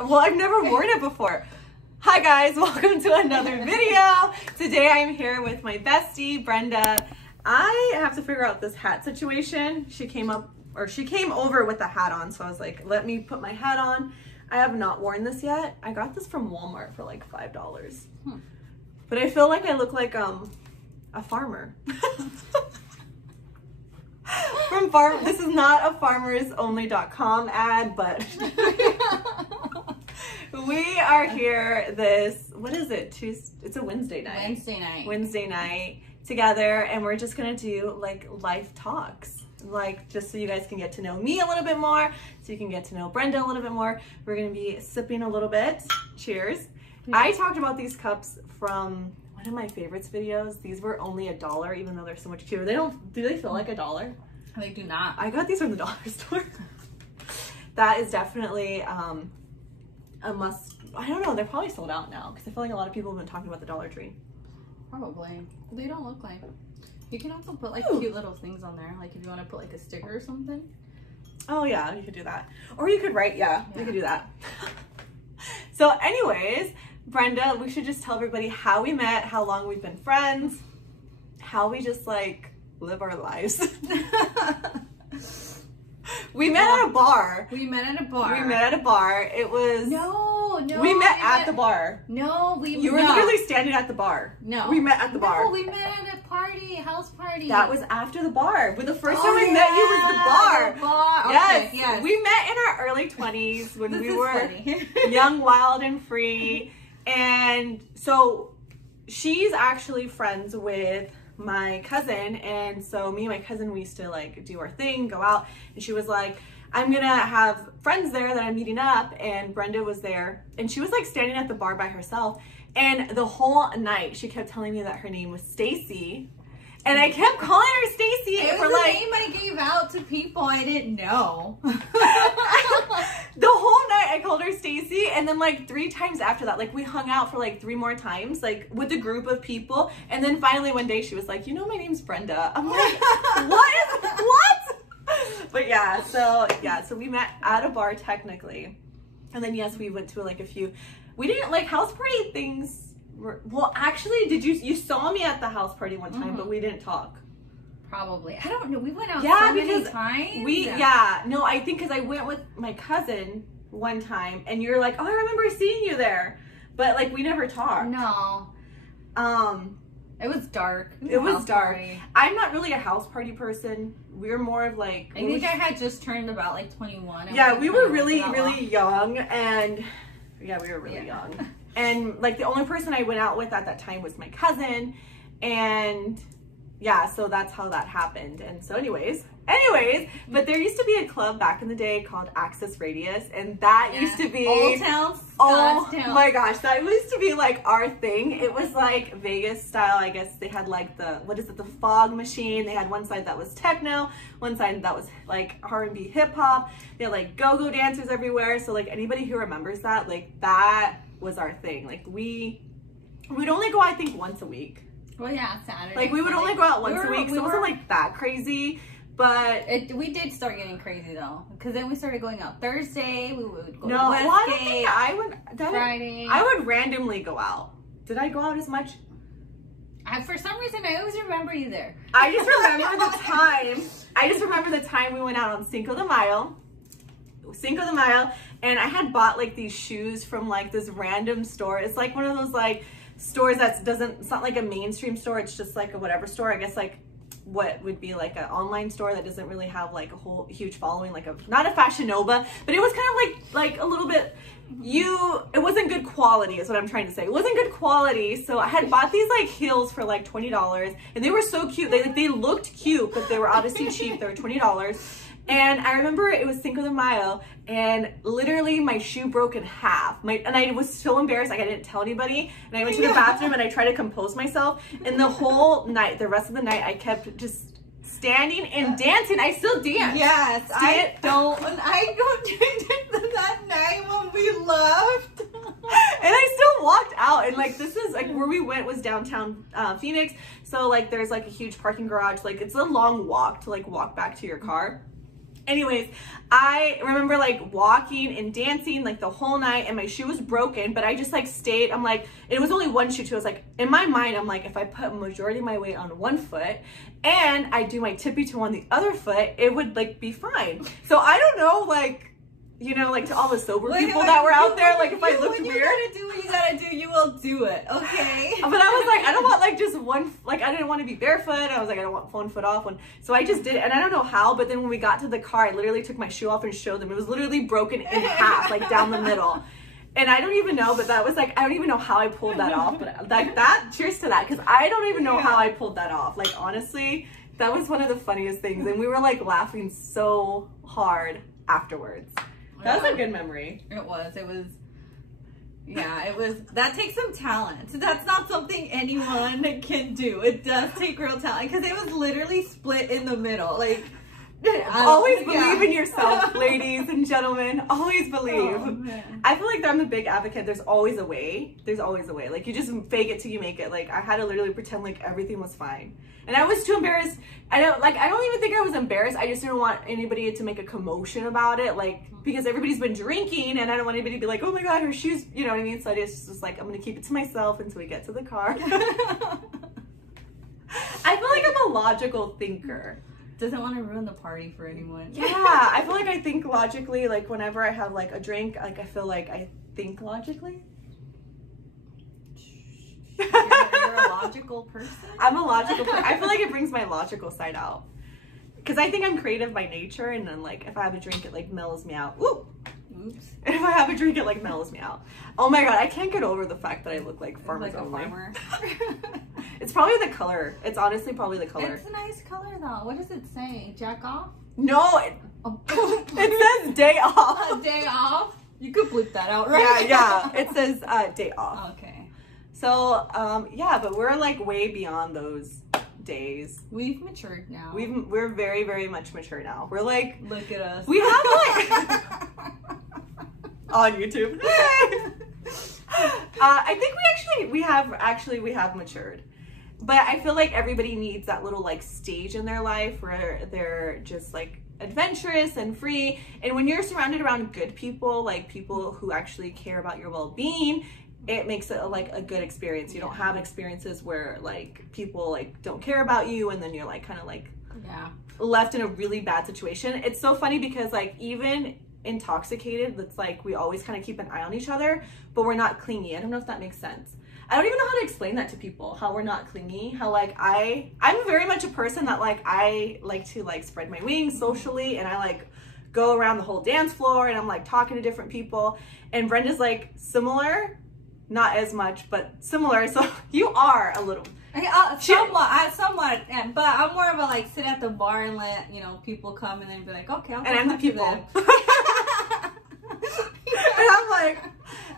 Well, I've never worn it before. Hi guys, welcome to another video. Today I'm here with my bestie, Brenda. I have to figure out this hat situation. She came over with the hat on, so I was like, let me put my hat on. I have not worn this yet. I got this from Walmart for like $5. But I feel like I look like a farmer. This is not a farmersonly.com ad, but we are here what is it? It's a Wednesday night. Wednesday night together, and we're just gonna do like life talks. Like, just so you guys can get to know me a little bit more, so you can get to know Brenda a little bit more. We're gonna be sipping a little bit. Cheers. I talked about these cups from one of my favorites videos. These were only $1, even though they're so much cheaper. Do they feel like $1? They do not. I got these from the dollar store. That is definitely a must. I don't know, they're probably sold out now because I feel like a lot of people have been talking about the Dollar Tree. Probably. They don't look like. You can also put like cute little things on there, like if you want to put like a sticker or something. Oh yeah, you could do that. Or you could write, you could do that. So anyways, Brenda, we should just tell everybody how we met, how long we've been friends, how we just like live our lives. We met at a bar. We met at a bar. It was we met at the bar. No, you were literally standing at the bar. No, we met at the bar. No, we met at a party, house party. That was after the bar. But the first time we met you was the bar. Yes, okay, yes. We met in our early 20s when we were young, wild, and free. And so she's actually friends with my cousin, and so me and my cousin, we used to like do our thing, go out, and she was like, I'm gonna have friends there that I'm meeting up, and Brenda was there, and she was like standing at the bar by herself, and the whole night she kept telling me that her name was Stacy, and I kept calling her Stacy. It was a name I gave out to people I didn't know. The whole night I called her Stacy, and then like 3 times after that, like we hung out for like 3 more times, like with a group of people, and then finally one day she was like, you know, my name's Brenda. I'm like, what? But yeah, so we met at a bar technically, and then yes, we went to like a few. We didn't like house party things. Well, actually, you saw me at the house party one time, but we didn't talk. Probably. I don't know. We went out so many times. No, I think because I went with my cousin one time, and you're like, oh, I remember seeing you there, but like we never talked. No. It was dark. It was dark. I'm not really a house party person. We're more of like. I think I had just turned about like 21. Yeah, we were really young, and we were really young. And like the only person I went out with at that time was my cousin, and yeah, so that's how that happened. And so anyways, but there used to be a club back in the day called Access Radius, and that used to be Old Town. Oh my gosh, that used to be like our thing. It was like Vegas style, I guess. They had like the fog machine. They had one side that was techno, one side that was like R&B hip hop. They had like go-go dancers everywhere. So like anybody who remembers that, like that was our thing. Like we'd only go, I think, once a week. Well, yeah, Saturday. Like we would only go out once a week, so it wasn't like that crazy. But we did start getting crazy though, because then we started going out Thursday. We would go to Westgate. Well, I don't think Friday. I would randomly go out. Did I go out as much? For some reason, I always remember you there. I just remember the time we went out on Cinco de Mayo, and I had bought like these shoes from like this random store. It's like one of those like stores it's not like a mainstream store. It's just like a whatever store, I guess, like what would be like an online store that doesn't really have like a whole huge following, like not a Fashion Nova, but it was kind of like a little bit, it wasn't good quality is what I'm trying to say. It wasn't good quality. So I had bought these like heels for like $20, and they were so cute. They looked cute, but they were obviously cheap. They were $20. And I remember it was Cinco de Mayo, and literally my shoe broke in half. And I was so embarrassed, like I didn't tell anybody. And I went to the bathroom and I tried to compose myself. And the whole night, the rest of the night, I kept just standing and dancing. I still dance. Yes, I don't. I go that night when we left. And I still walked out, and like this is like where we went was downtown Phoenix. So like there's like a huge parking garage. Like it's a long walk to like walk back to your car. Anyways, I remember like walking and dancing like the whole night, and my shoe was broken, but I just like stayed. I'm like, it was only one shoe too. I was like, in my mind, I'm like, if I put majority of my weight on one foot and I do my tippy toe on the other foot, it would like be fine. So I don't know, like, you know, like to all the sober people that were out there, like if I looked weird. You gotta do what you gotta do, you will do it, okay? But I was like, I don't want like just one, like I didn't want to be barefoot. I was like, I don't want one foot off. So I just did it, and I don't know how, but then when we got to the car, I literally took my shoe off and showed them. It was literally broken in half, like down the middle. And I don't even know, but that was like, I don't even know how I pulled that off. But like that, cheers to that, because I don't even know how I pulled that off. Like honestly, that was one of the funniest things. And we were like laughing so hard afterwards. That was a good memory. It was, that takes some talent. That's not something anyone can do. It does take real talent, because it was literally split in the middle. Like, always believe in yourself, ladies and gentlemen. Always believe. Oh, I feel like I'm a big advocate. There's always a way. There's always a way. Like, you just fake it till you make it. Like, I had to literally pretend like everything was fine. And I was too embarrassed. I don't even think I was embarrassed. I just didn't want anybody to make a commotion about it. Like, because everybody's been drinking, and I don't want anybody to be like, oh my God, her shoes, you know what I mean? So I just was like, I'm going to keep it to myself until we get to the car. I feel like I'm a logical thinker. Doesn't want to ruin the party for anyone. Yeah, I feel like I think logically. Like whenever I have like a drink, like I feel like I think logically. You're a logical person? I'm a logical person. I feel like it brings my logical side out. Because I think I'm creative by nature, and then like if I have a drink, it like mellows me out. Ooh. Oops. And if I have a drink, it like mellows me out. Oh my God, I can't get over the fact that I look like farmers only. It's probably the color. It's honestly probably the color. It's a nice color though. What does it say? Jack off? No, it says day off. A day off? You could bleep that out, right? Yeah. It says day off. Okay. So yeah, but we're like way beyond those days. We've matured now. We're very, very much mature now. We're like, look at us. We have like on YouTube. I think we have matured. But I feel like everybody needs that little like stage in their life where they're just like adventurous and free. And when you're surrounded around good people, like people who actually care about your well-being, it makes it like a good experience. You don't have experiences where like people like don't care about you, and then you're like kind of like left in a really bad situation. It's so funny because like even intoxicated, it's like we always kind of keep an eye on each other, but we're not clingy. I don't know if that makes sense. I don't even know how to explain that to people, how we're not clingy, how like I'm very much a person that like I like to like spread my wings socially, and I like go around the whole dance floor, and I'm like talking to different people. And Brenda's like similar, not as much, but similar. So you are a little somewhat, but I'm more of a like sit at the bar and let people come, and then be like, okay, I'll go. And I'm the people. And I'm like,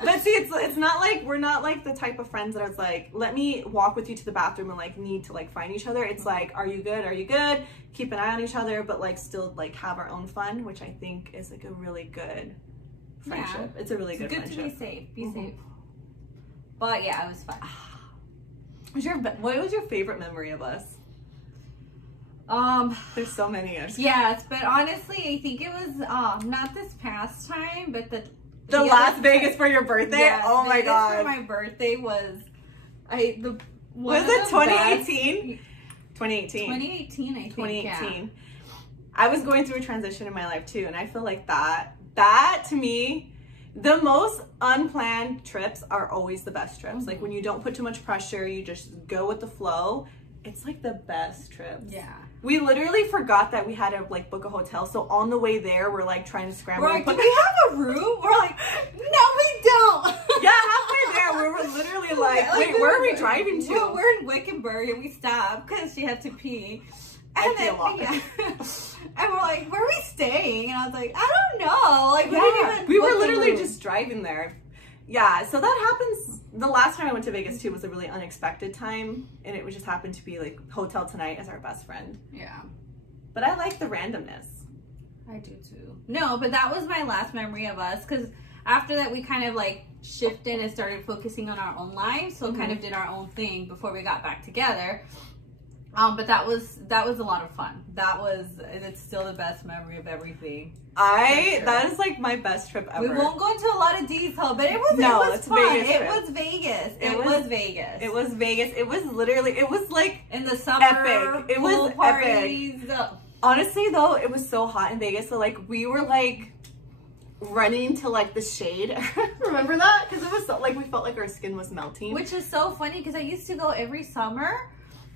but see, it's not like we're not like the type of friends that are like, let me walk with you to the bathroom and like need to like find each other. It's like, are you good? Are you good? Keep an eye on each other, but like still like have our own fun, which I think is like a really good friendship. Yeah. It's a really good friendship. Good to be safe. Be safe. But yeah, it was fun. What was your favorite memory of us? There's so many. Yes, but honestly, I think it was not this past time, but the Las Vegas for your birthday. Yes, oh my God! For my birthday was was it 2018? 2018. 2018, I think. 2018. Yeah. I was going through a transition in my life too, and I feel like that to me, the most unplanned trips are always the best trips. Mm-hmm. Like when you don't put too much pressure, you just go with the flow. It's like the best trips. Yeah. We literally forgot that we had to like book a hotel. So on the way there, we're like trying to scramble. We're like, do we have a room? We're like, no, we don't. Yeah, halfway there, we were literally like, wait, where are we driving to? Well, we're in Wickenburg, and we stopped because she had to pee. And then, and we're like, where are we staying? And I was like, I don't know. Like, we were literally just driving there. Yeah, so that happens. The last time I went to Vegas too was a really unexpected time, and it just happened to be like Hotel Tonight as our best friend. Yeah. But I like the randomness. I do too. No, but that was my last memory of us, because after that we kind of like shifted and started focusing on our own lives, so kind of did our own thing before we got back together. But that was a lot of fun. It's still the best memory of everything. That is like my best trip ever. We won't go into a lot of detail, but it was fun. It was Vegas. It was Vegas. It was Vegas. It was literally, it was like in the summer. Epic. It was parties. Epic. Honestly though, it was so hot in Vegas. So like we were like running to like the shade. Remember that? Because it was so, like we felt like our skin was melting. Which is so funny because I used to go every summer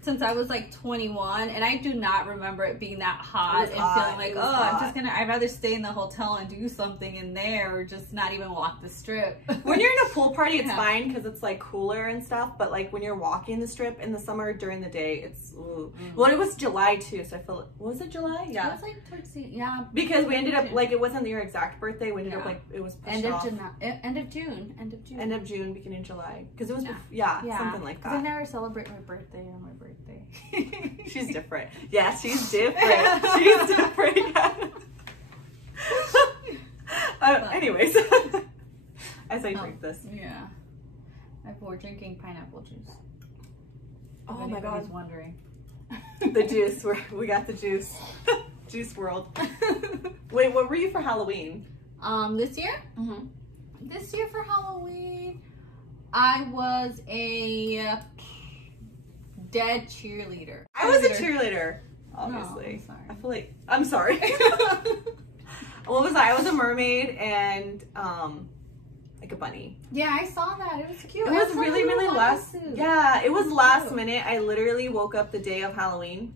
since I was like 21, and I do not remember it being that hot and feeling like, oh, I'd rather stay in the hotel and do something in there or just not even walk the strip. When you're in a pool party, it's fine because it's like cooler and stuff, but like when you're walking the strip in the summer during the day, it's, well, it was July too, so I feel, was it July? Yeah. It was like towards the, because we ended up, like, it wasn't your exact birthday, we ended up like, it was pushed off. End of June, beginning of July, because it was, something like that. I never celebrate my birthday on my birthday. She's different. Yeah, she's different. She's different. Anyways, as I drink this. Yeah. We're drinking pineapple juice. Oh my God. Who's wondering. The juice. We got the juice. Juice world. Wait, what were you for Halloween? This year? Mm-hmm. This year for Halloween, I was a dead cheerleader. I was a cheerleader, obviously. No, I feel like, I'm sorry. What was I? I was a mermaid and like a bunny. Yeah, I saw that. It was cute. It was really, really last. Yeah, it was last minute. I literally woke up the day of Halloween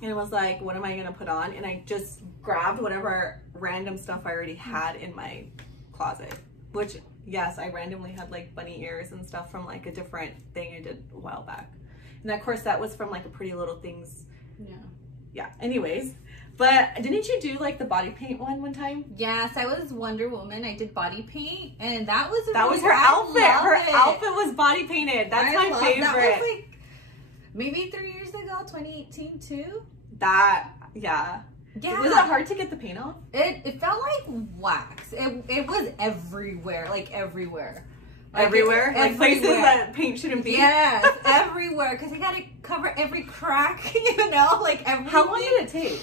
and it was like, what am I gonna put on? And I just grabbed whatever random stuff I already had in my closet. Which, yes, I randomly had like bunny ears and stuff from like a different thing I did a while back. And of course that was from like a Pretty Little Things. Yeah. Anyways, but didn't you do like the body paint one time? Yes, I was Wonder Woman. I did body paint, and that was her outfit. Her outfit was body painted. That's my favorite. That was like maybe 3 years ago, 2018 too. Yeah. Was it hard to get the paint off? It felt like wax. It was everywhere, like everywhere. Everywhere? Like places that paint shouldn't be? Yes, everywhere. Because I got to cover every crack, you know? Like everything. How long did it take?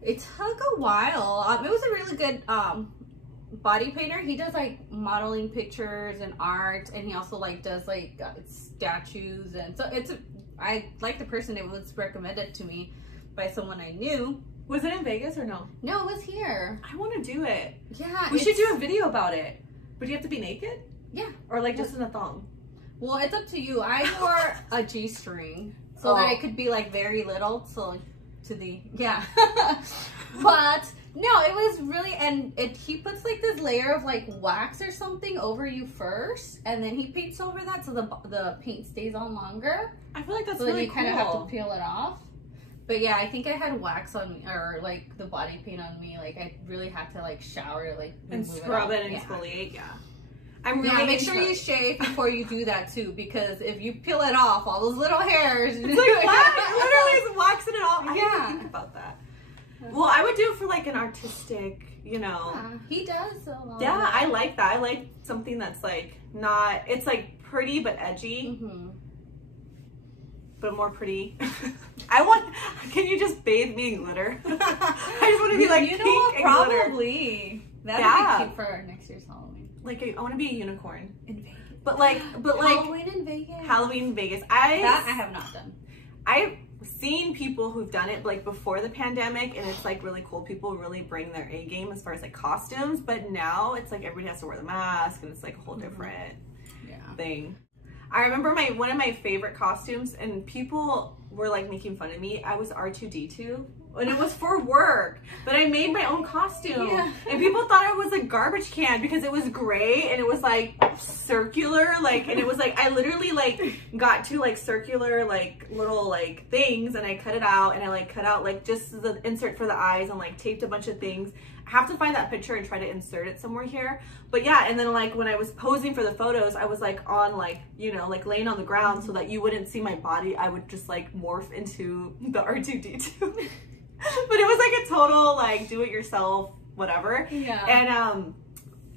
It took a while. It was a really good body painter. He does like modeling pictures and art. And he also like does like statues. And so I like the person. It was recommended to me by someone I knew. Was it in Vegas or no? No, it was here. I want to do it. Yeah. We should do a video about it. But do you have to be naked? Yeah. Or like just in a thong? Well, it's up to you. I wore a G-string so that it could be like very little. So to the, but no, it was really, and he puts like this layer of like wax or something over you first. And then he paints over that so the paint stays on longer. I feel like that's so really you cool. kind of have to peel it off. But yeah, I think I had wax on me, or like the body paint on me. Like I really had to like shower, like and scrub it and exfoliate. Yeah. I'm really make sure you shave before you do that too, because if you peel it off, all those little hairs. It's like wax. Literally, it's waxing it off. I didn't think about that. Well, I would do it for like an artistic, you know. Yeah, he does. Yeah, I like that. I like something that's like not. It's like pretty but edgy. Mm-hmm. But more pretty. Can you just bathe me in glitter? I just want to be like pink and probably. glitter. That'd be cute for next year's Halloween. Like I want to be a unicorn in Vegas. But like Halloween in Vegas. Halloween in Vegas. That I have not done. I've seen people who've done it like before the pandemic, and it's like really cool. People really bring their A game as far as like costumes. But now it's like everybody has to wear the mask, and it's like a whole different thing. I remember one of my favorite costumes, and people were like making fun of me. I was R2-D2, and it was for work, but I made my own costume. Yeah. And people thought I was a garbage can because it was gray and it was like circular, like, and it was like I literally like got two like circular like little like things, and I cut it out, and I like cut out like just the insert for the eyes and like taped a bunch of things. I have to find that picture and try to insert it somewhere here. But yeah, and then like when I was posing for the photos, I was like on like, you know, like laying on the ground so that you wouldn't see my body. I would just like morph into the R2-D2. But it was like a total like do it yourself whatever. Yeah. And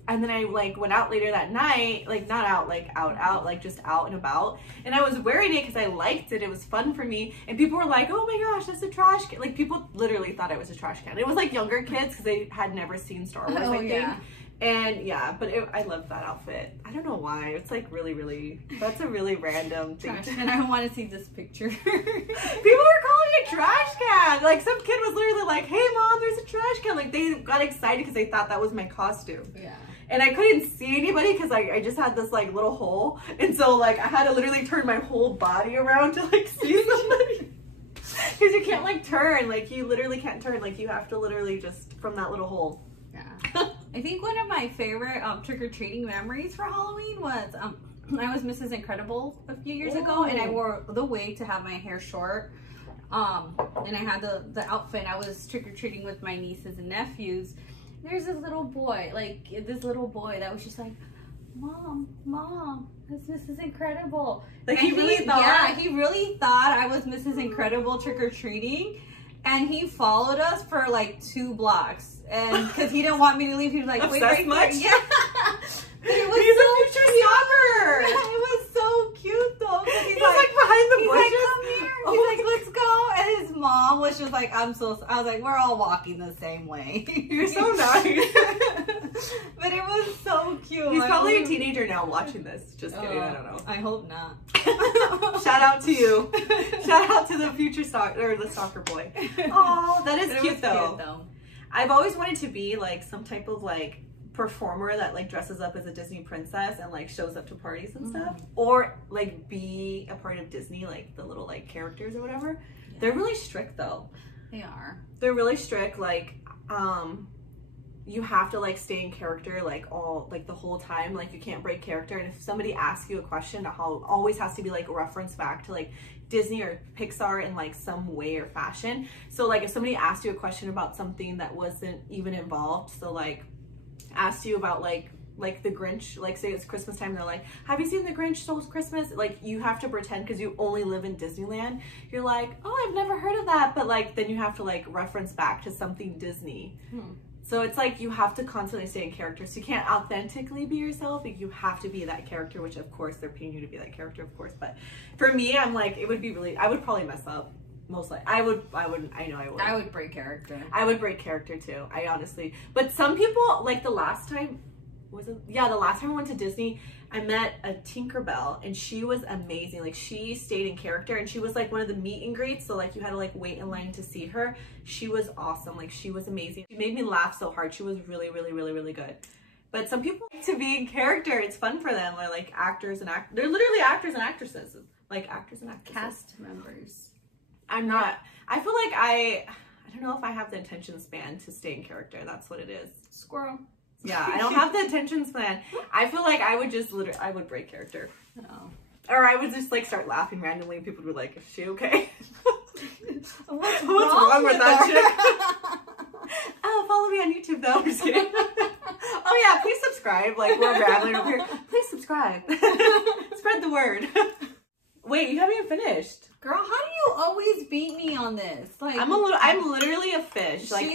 And then I like went out later that night, like not out, like out, like just out and about. And I was wearing it because I liked it. It was fun for me. And people were like, oh my gosh, that's a trash can. Like people literally thought it was a trash can. It was like younger kids because they had never seen Star Wars, I think. Yeah. And yeah, but I loved that outfit. I don't know why. It's like really, that's a really random thing. And I want to see this picture. People were calling it trash can. Like some kid was literally like, hey mom, there's a trash can. Like they got excited because they thought that was my costume. Yeah. And I couldn't see anybody because I just had this like little hole. And so like I had to literally turn my whole body around to like see somebody. Because you can't like turn. Like you literally can't turn. Like you have to literally just from that little hole. Yeah. I think one of my favorite trick-or-treating memories for Halloween was I was Mrs. Incredible a few years ago, and I wore the wig to have my hair short. And I had the outfit. I was trick-or-treating with my nieces and nephews. There's this little boy, that was just like, Mom, that's Mrs. Incredible. Like he really thought? Yeah, he really thought I was Mrs. Incredible trick-or-treating. And he followed us for like 2 blocks. And because he didn't want me to leave, he was like, wait, right much? there. Yeah. But it was He's so a future cute. stalker. Yeah, it was so cute though. He's like behind the He's bushes. like, come here. He's like, let's go. And his mom was just like, I was like, we're all walking the same way. You're so nice. But it was so cute. He's probably a teenager now watching this. Just kidding, I don't know. I hope not. Shout out to you. Shout out to the future stalker, or the stalker boy. Oh, that is cute though. I've always wanted to be like some type of like performer that like dresses up as a Disney princess and like shows up to parties and stuff, or like be a part of Disney, like the little like characters or whatever. Yeah. They're really strict though. They are. They're really strict. Like you have to like stay in character like the whole time. Like you can't break character. And if somebody asks you a question, it always has to be like a reference back to like Disney or Pixar in like some way or fashion. So like if somebody asked you a question about something that wasn't even involved, so like asked you about like the Grinch, like say it's Christmas time, they're like, have you seen the Grinch Stole Christmas? Like you have to pretend because you only live in Disneyland. You're like, oh, I've never heard of that. But like then you have to like reference back to something Disney. So it's like you have to constantly stay in character. So you can't authentically be yourself. Like you have to be that character, which of course they're paying you to be that character, of course. But for me, I'm like, it would be really, I would probably mess up. Most likely. I know I would. I would break character. I would break character too. I honestly, but some people, like the last time I went to Disney, I met a Tinkerbell and she was amazing. Like she stayed in character and she was like one of the meet and greets. So like you had to like wait in line to see her. She was awesome. Like she was amazing. She made me laugh so hard. She was really, really, really, really good. But some people like to be in character. It's fun for them. They're like actors and they're literally actors and actresses. Like actors and actresses. Cast members. I'm not. I feel like I don't know if I have the attention span to stay in character. That's what it is. Squirrel. Yeah, I don't have the attention span. I feel like I would just I would break character. Oh. Or I would just like start laughing randomly and people would be like, is she okay? What's wrong with that chick? Oh, follow me on YouTube though. I'm just kidding. Oh yeah, please subscribe. Like we're rambling over here. Please subscribe. Spread the word. Wait, you haven't even finished. Girl, how do you always beat me on this? Like I'm literally a fish. Like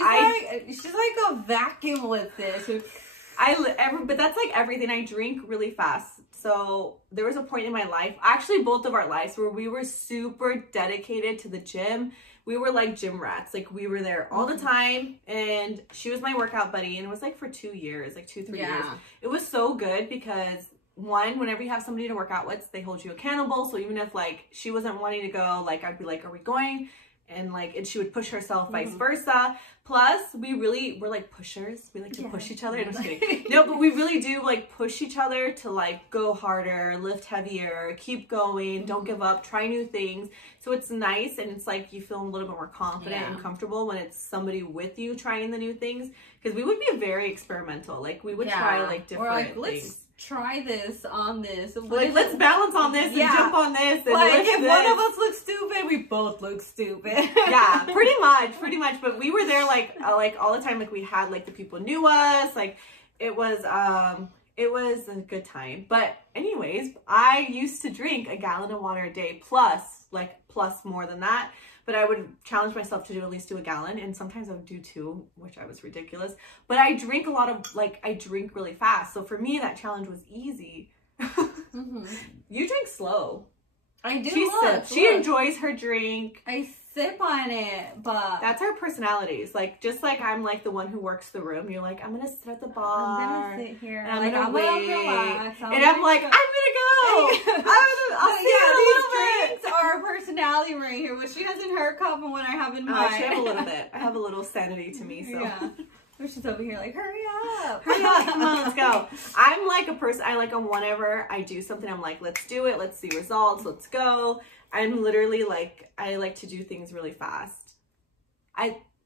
she's like a vacuum with this. But that's like everything. I drink really fast. So there was a point in my life, actually both of our lives, where we were super dedicated to the gym. We were like gym rats. Like we were there all the time, and she was my workout buddy, and it was like for 2 years, like 2-3 years. It was so good because one, whenever you have somebody to work out with, they hold you accountable. So even if like she wasn't wanting to go, like I'd be like, are we going? And she would push herself, vice versa. Plus, we're like pushers. We like to push each other. I'm just kidding. No, but we really do like push each other to like go harder, lift heavier, keep going, don't give up, try new things. So it's nice, and it's like you feel a little bit more confident and comfortable when it's somebody with you trying the new things. Because we would be very experimental. Like we would try like different things. Try this on this. Like, let's balance on this and jump on this. And like, if one of us looks stupid, we both look stupid. Yeah, pretty much. But we were there like all the time. Like we had like the people knew us. Like it was a good time. But anyways, I used to drink a gallon of water a day plus more than that. but I would challenge myself to at least do a gallon, and sometimes I would do 2, which I was ridiculous. But I drink a lot of, like, I drink really fast. So for me, that challenge was easy. You drink slow. I do. She enjoys her drink. I sip on it, but that's our personalities. Like, just like I'm like the one who works the room. You're like, I'm gonna sit at the bar. I'm gonna sit here. And I'm gonna wait. Relax. And I'm like, I'm gonna go. I'll see you in a little bit. Drinks are a personality right here. What she has in her cup and what I have in mine. She have a little bit. I have a little sanity to me. So. Yeah. She's over here like, hurry up. Hurry up, come on, let's go. I'm like a person, whenever I do something, I'm like, let's do it, let's see results, let's go. I'm literally like, I like to do things really fast.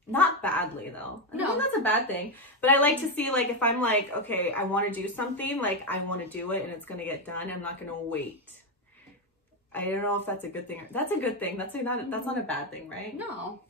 Not badly though. I don't think that's a bad thing. But I like to see, like, if I'm like, okay, I want to do something, like, I want to do it and it's going to get done. I'm not going to wait. I don't know if that's a good thing. That's a good thing. That's not a bad thing, right? No.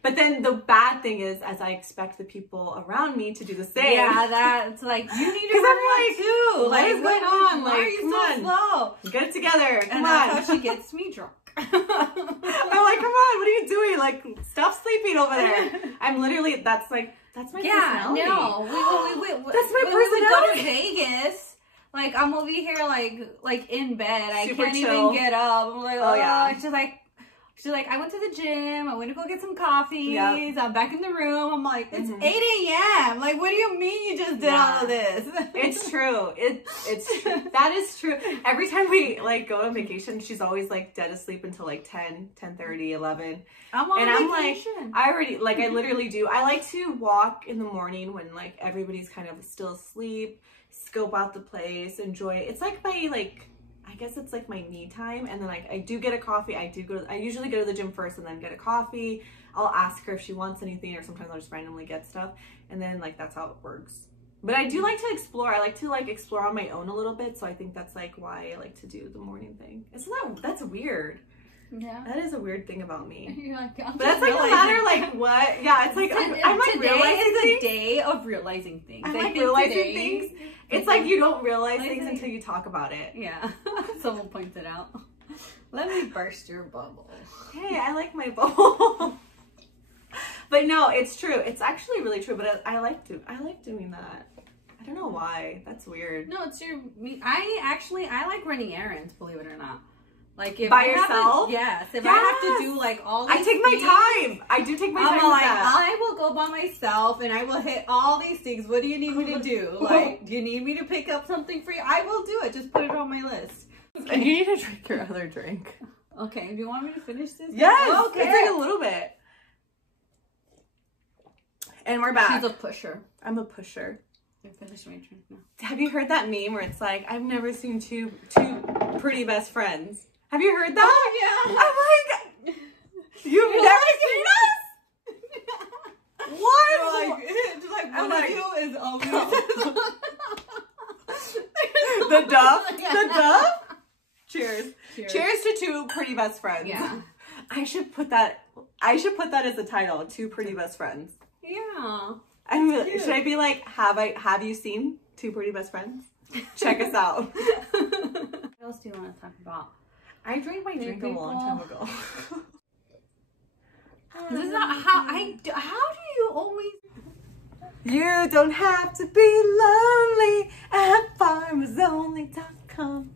But then the bad thing is, as I expect the people around me to do the same. Yeah, that's like, you need to hurry up too. What is going on? Why are you so slow? Get it together. Come and on. that's how she gets me drunk. I'm like, come on, what are you doing? Like, stop sleeping over there. I'm literally, that's my personality. No. That's my personality. We go to Vegas. Like, I'm over here, like in bed. I can't even get up. I'm like, oh yeah. She's like, I went to the gym. I went to go get some coffees. Yep. I'm back in the room. I'm like, it's 8 a.m. Like, what do you mean you just did all of this? It's true. It's true. That is true. Every time we, like, go on vacation, she's always, like, dead asleep until, like, 10, 10:30, 11. I'm on vacation. Like, I literally do. I like to walk in the morning when, like, everybody's kind of still asleep, scope out the place, enjoy it. It's like my, like, I guess it's like my me time. And then like I do get a coffee. I usually go to the gym first and then get a coffee. I'll ask her if she wants anything, or sometimes I'll just randomly get stuff. And then like that's how it works. But I do like to explore. I like to like explore on my own a little bit. So I think that's like why I like to do the morning thing. That's weird. Yeah. That is a weird thing about me. You're like, but that's like no matter like what. Yeah, it's like I'm like realizing things. Today is a day of realizing things. I'm like realizing things. It's like you don't realize things until you talk about it. Yeah. Someone points it out. Let me burst your bubble. Hey, I like my bubble. But no, it's true. It's actually really true. But I like doing that. I don't know why. That's weird. No, it's your. I like running errands. Believe it or not. Like if by yourself? Yes. If I have to do like all these I take my time. I do take my time. I will go by myself and I will hit all these things. What do you need me to do? Like, do you need me to pick up something for you? I will do it. Just put it on my list. And you need to drink your other drink. Okay. Do you want me to finish this? Yes. Okay. It's like a little bit. And we're back. She's a pusher. I'm a pusher. I finished my drink now. Have you heard that meme where it's like, I've never seen two pretty best friends? Have you heard that? Oh, yeah. I'm like, you've never seen us? What? One of you is always the duff. The duff. Cheers. Cheers to 2 pretty best friends. Yeah. I should put that as a title. 2 pretty best friends. Yeah. Should I be like, have you seen 2 pretty best friends? Check us out. What else do you want to talk about? I drank my drink a long time ago. This is not how do you always... You don't have to be lonely at farmersonly.com.